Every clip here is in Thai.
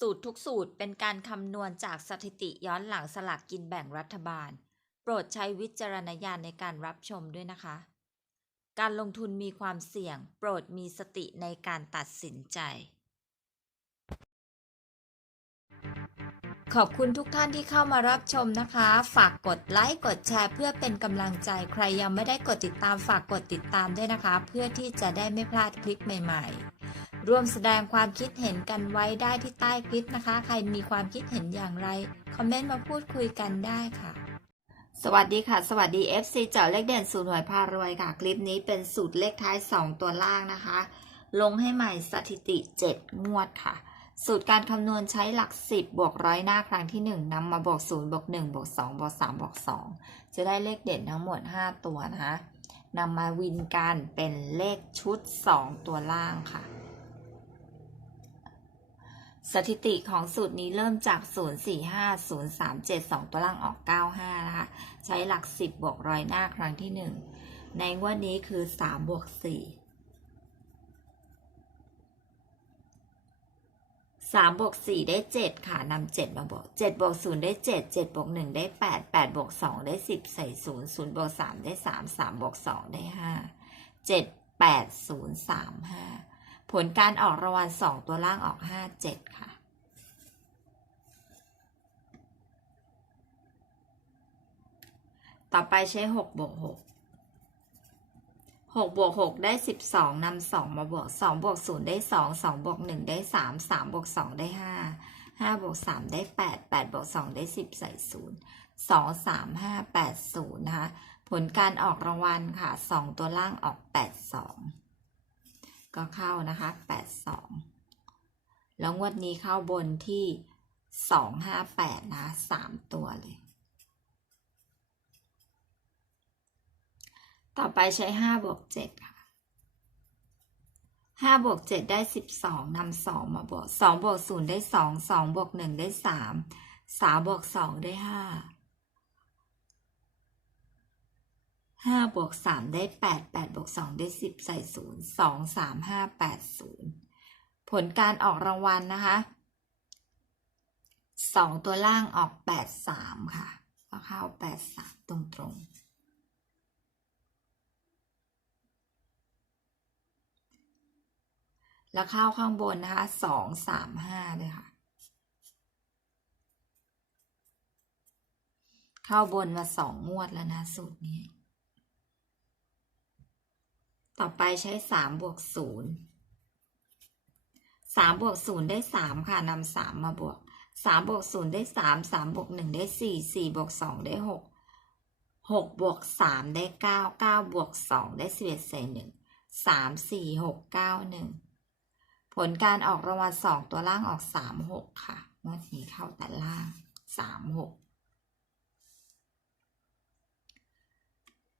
สูตรทุกสูตรเป็นการคำนวณจากสถิติย้อนหลังสลากกินแบ่งรัฐบาล โปรดใช้วิจารณญาณในการรับชมด้วยนะคะ การลงทุนมีความเสี่ยง โปรดมีสติในการตัดสินใจ ขอบคุณทุกท่านที่เข้ามารับชมนะคะ ฝากกดไลค์กดแชร์ เพื่อเป็นกำลังใจใครยังไม่ได้กดติดตามฝากกดติดตามด้วยนะคะ เพื่อที่จะได้ไม่พลาดคลิปใหม่ ๆ ร่วมแสดงความคิดเห็นกันไว้ได้ที่ใต้คลิปนะคะ ใครมีความคิดเห็นอย่างไร คอมเมนต์มาพูดคุยกันได้ค่ะ สวัสดีค่ะ สวัสดี FC เจาะเลขเด่นสูตรหน่วยพารวยค่ะ คลิปนี้เป็นสูตรเลขท้าย 2 ตัวล่างนะคะ ลงให้ใหม่สถิติ 7 งวดค่ะ สูตรการคำนวณใช้หลัก 10 บวกร้อยหน้าครั้งที่ 1นำมาบวก0บวก1บวก2บวก3บวก2จะได้เลขเด่นทั้งหมด 5 ตัวนะคะนำมาวินกันเป็นเลขชุด 2 ตัวล่างค่ะ สถิติของสูตรนี้เริ่มจาก 045 037 2 ตัวล่างออก 95 นะคะ ใช้หลัก 10 บวกรอยหน้าครั้งที่ 1 ในงวดนี้คือ 3 บวก 4 3 บวก 4 ได้ 7 ค่ะนำ7 มาบวก 7 บวก 0 ได้ 7 7 บวก 1 ได้ 8 8 บวก 2 ได้ 10 ใส่ 0 0 บวก 3 ได้ 3 3 บวก 2 ได้ 5 7 8 0 3 5 ผลการออกรางวัลสองตัวล่างออกห้าเจ็ดค่ะ ต่อไปใช้หกบวกหกหกบวกหกได้สิบสองนำสองมาบวกสองบวกศูนย์ได้สองสองบวกหนึ่งได้สามสามบวกสองได้ห้าห้าบวกสามได้แปดแปดบวกสองได้สิบใส่ศูนย์สองสามห้าแปดศูนย์นะคะ ผลการออกรางวัลค่ะสองตัวล่างออกแปดสอง ก็เข้านะคะ 82 แล้วงวดนี้เข้าบนที่ 258 นะ 3 ตัวเลย ต่อไปใช้ 5 บวก 7 ค่ะ 5 บวก 7 ได้ 12นำ2 มาบวก 2 บวก 0 ได้ 2 2 บวก 1 ได้ 3 3 บวก 2 ได้ 5 ห้าบวกสามได้แปดแปดบวกสองได้สิบใส่ศูนย์สองสามห้าแปดศูนย์ผลการออกรางวัลนะคะสองตัวล่างออกแปดสามค่ะก็เข้าแปดสามตรงตรงแล้วเข้าข้างบนนะคะสองสามห้าเลยค่ะ เข้าบนมาสองงวดแล้วนะสูตรนี้ ต่อไปใช้สามบวกศูนย์สามบวกศูนย์ได้สามค่ะนำสามมาบวกสามบวกศูนย์ได้สามสามบวกหนึ่งได้สี่สี่บวกสองได้หกหกบวกสามได้เก้าเก้าบวกสองได้สิบเอ็ดใส่หนึ่งสามสี่หกเก้าหนึ่งผลการออกรางวัลสองตัวล่างออกสามหกค่ะงวดนี้เข้าแต่ล่างสามหก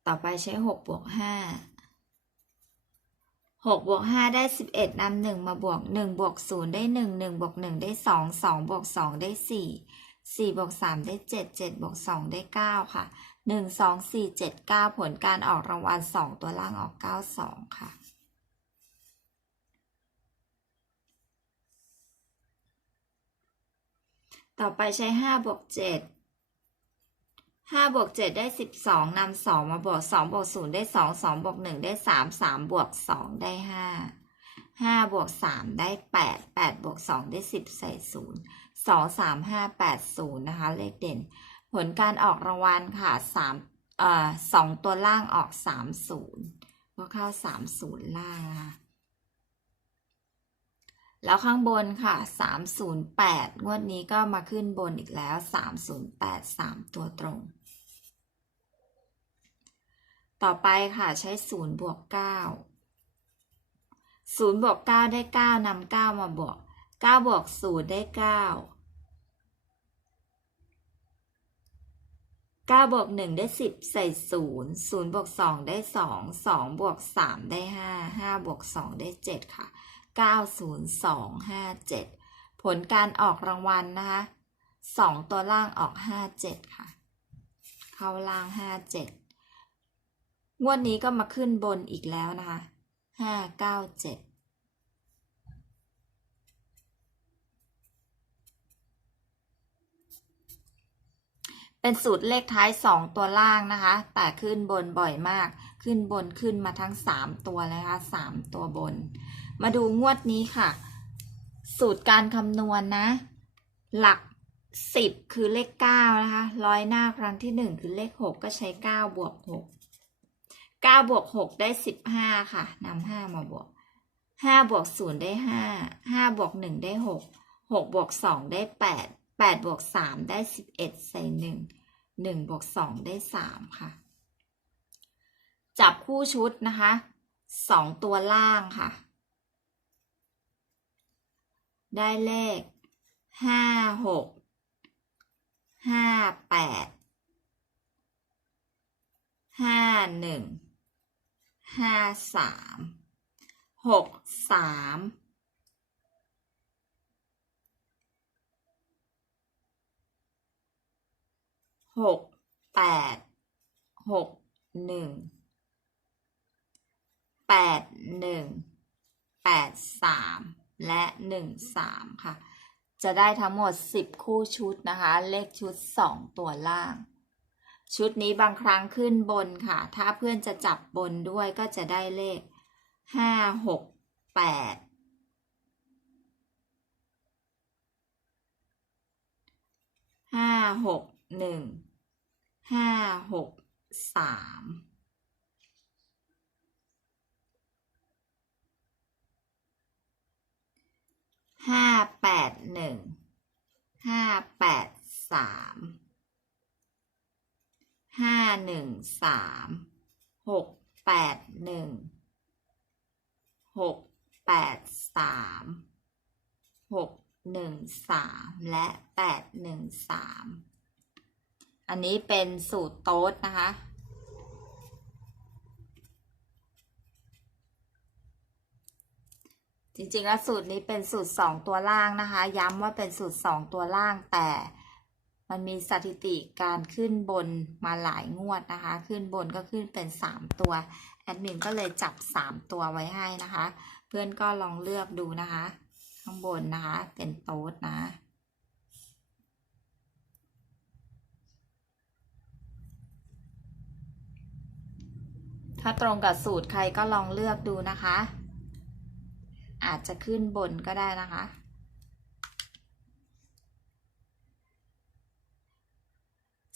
ต่อไปใช้หกบวกห้า หกบวกห้าได้สิบเอ็ดนำหนึ่งมาบวกหนึ่งบวกศูนย์ได้หนึ่งหนึ่งบวกหนึ่งได้สองสองบวกสองได้สี่สี่บวกสามได้เจ็ดเจ็ดบวกสองได้เก้าค่ะหนึ่งสองสี่เจ็ดเก้าผลการออกรางวัลสองตัวล่างออกเก้าสองค่ะต่อไปใช้ห้าบวกเห้าบวกเจ็ดได้สิบสองนำสองมาบวกสองบวกศูนย์ได้สองสองบวกหนึ่งได้สามสามบวกสองได้ห้าห้าบวกสามได้แปดแปดบวกสองได้สิบใส่ศูนย์สองสามห้าแปดศูนย์นะคะ เลขเด่น ผลการออกรางวัลค่ะสามเอ่อสองตัวล่างออกสามศูนย์ก็เข้าสามศูนย์ล่างแล้วข้างบนค่ะ 308 งวดนี้ก็มาขึ้นบนอีกแล้ว 308 3 ตัวตรง ต่อไปค่ะใช้ศูนย์บวกเก้าศูนย์บวกเก้าได้เก้านำเก้ามาบวกเก้าบวกศูนย์ได้เก้าเก้าบวกหนึ่งได้สิบใส่ศูนย์ศูนย์บวกสองได้สองสองบวกสามได้ห้าห้าบวกสองได้เจ็ดค่ะเก้าศูนย์สองห้าเจ็ดผลการออกรางวัลนะคะสองตัวล่างออกห้าเจ็ดค่ะ เข้าล่างห้าเจ็ด งวดนี้ก็มาขึ้นบนอีกแล้วนะคะห้าเก้าเจ็ดเป็นสูตรเลขท้ายสองตัวล่างนะคะ แต่ขึ้นบนบ่อยมาก ขึ้นบนขึ้นมาทั้งสามตัวเลยค่ะสามตัวบน มาดูงวดนี้ค่ะ สูตรการคำนวณนนะ หลักสิบคือเลขเก้านะคะ ร้อยหน้าครั้งที่หนึ่งคือเลขหกก็ใช้เก้าบวกหก เก้าบวกหกได้สิบห้าค่ะนำห้ามาบวกห้าบวกศูนย์ได้ห้าห้าบวกหนึ่งได้หกหกบวกสองได้แปดแปดบวกสามได้สิบเอ็ดใส่หนึ่งหนึ่งบวกสองได้สามค่ะ จับคู่ชุดนะคะสองตัวล่างค่ะ ได้เลขห้าหกห้าแปดห้าหนึ่ง ห้าสามหกสามหกแปดหกหนึ่งแปดหนึ่งแปดสามและหนึ่งสามค่ะ จะได้ทั้งหมด10คู่ชุดนะคะ เลขชุด2ตัวล่าง ชุดนี้บางครั้งขึ้นบนค่ะ ถ้าเพื่อนจะจับบนด้วยก็จะได้เลข5 6 8ห้าหกหนึ่งห้าหกสามห้าแปดหนึ่งห้าแปดสาม ห้าหนึ่งสามหกแปดหนึ่งหกแปดสามหกหนึ่งสามและแปดหนึ่งสามอันนี้เป็นสูตรโต๊ดนะคะ จริงๆแล้วสูตรนี้เป็นสูตรสองตัวล่างนะคะ ย้ำว่าเป็นสูตรสองตัวล่างแต่ มันมีสถิติการขึ้นบนมาหลายงวดนะคะ ขึ้นบนก็ขึ้นเป็นสามตัว แอดมินก็เลยจับสามตัวไว้ให้นะคะ เพื่อนก็ลองเลือกดูนะคะ ข้างบนนะคะ เป็นโต๊ดนะ ถ้าตรงกับสูตรใครก็ลองเลือกดูนะคะ อาจจะขึ้นบนก็ได้นะคะ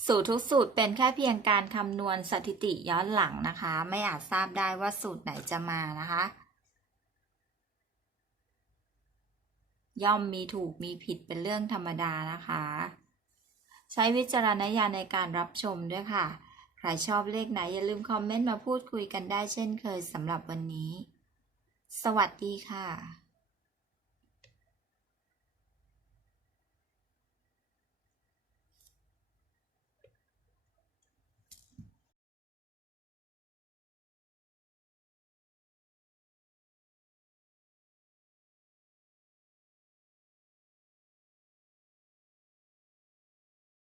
สูตรทุกสูตรเป็นแค่เพียงการคำนวณสถิติย้อนหลังนะคะ ไม่อาจทราบได้ว่าสูตรไหนจะมานะคะ ย่อมมีถูกมีผิดเป็นเรื่องธรรมดานะคะ ใช้วิจารณญาณในการรับชมด้วยค่ะ ใครชอบเลขไหนอย่าลืมคอมเมนต์มาพูดคุยกันได้เช่นเคยสำหรับวันนี้ สวัสดีค่ะ